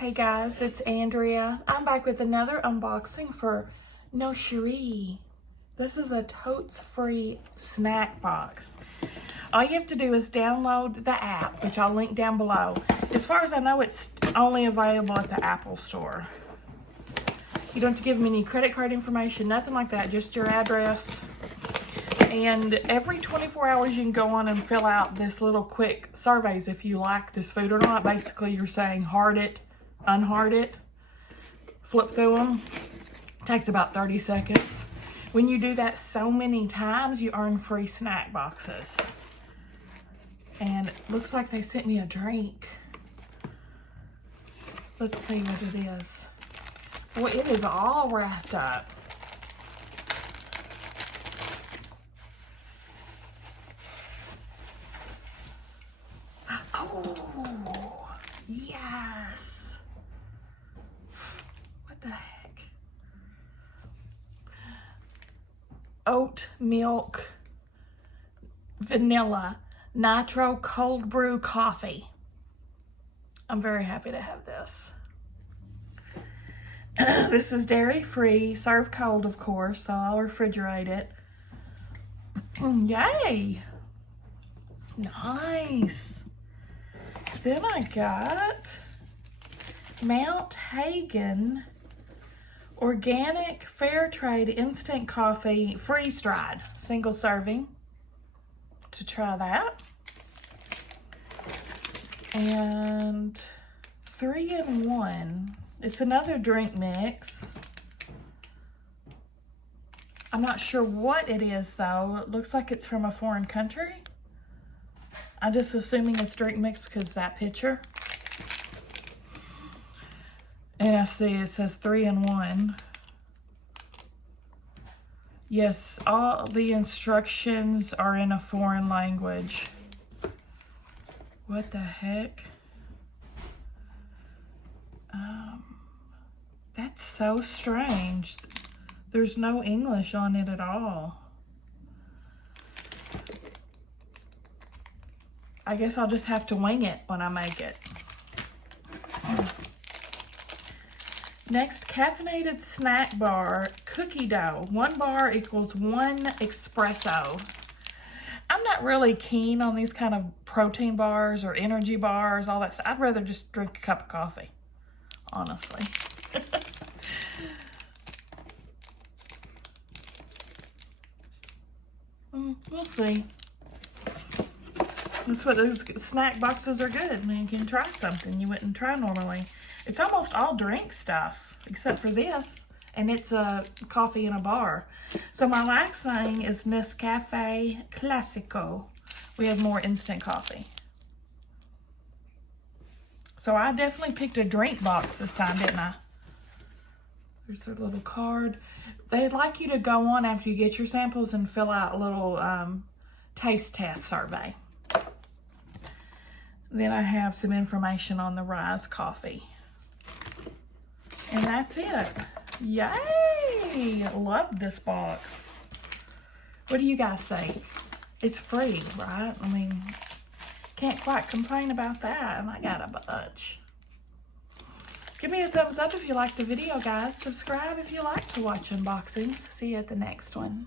Hey guys, it's Andrea. I'm back with another unboxing for Nosherie. This is a totes-free snack box. All you have to do is download the app, which I'll link down below. As far as I know, it's only available at the Apple Store. You don't have to give them any credit card information, nothing like that, just your address. And every 24 hours you can go on and fill out this little quick surveys if you like this food or not. Basically, you're saying heart it, unheart it, flip through them. Takes about 30 seconds. When you do that so many times, you earn free snack boxes. And it looks like they sent me a drink. Let's see what it is. Well, it is all wrapped up. Oh, yes. What the heck? Oat milk, vanilla, nitro cold brew coffee. I'm very happy to have this. This is dairy free, served cold, of course, so I'll refrigerate it. Yay! Nice. Then I got Mount Hagen organic fair trade instant coffee freeze dried single serving to try that. And 3-in-1. It's another drink mix. I'm not sure what it is though. It looks like it's from a foreign country. I'm just assuming it's drink mix because of that picture. And I see it says 3-in-1. Yes, all the instructions are in a foreign language. What the heck? That's so strange. There's no English on it at all. I guess I'll just have to wing it when I make it. Next, caffeinated snack bar cookie dough. 1 bar equals 1 espresso. I'm not really keen on these kind of protein bars or energy bars, all that stuff. I'd rather just drink a cup of coffee, honestly. We'll see. That's what those snack boxes are good. I mean, you can try something you wouldn't try normally. It's almost all drink stuff, except for this. And it's a coffee in a bar. So my last thing is Nescafe Classico. We have more instant coffee. So I definitely picked a drink box this time, didn't I? There's their little card. They'd like you to go on after you get your samples and fill out a little taste test survey. Then I have some information on the Rise coffee. And that's it. Yay! Love this box. What do you guys think? It's free, right? I mean, can't quite complain about that. And I got a bunch. Give me a thumbs up if you liked the video, guys. Subscribe if you like to watch unboxings. See you at the next one.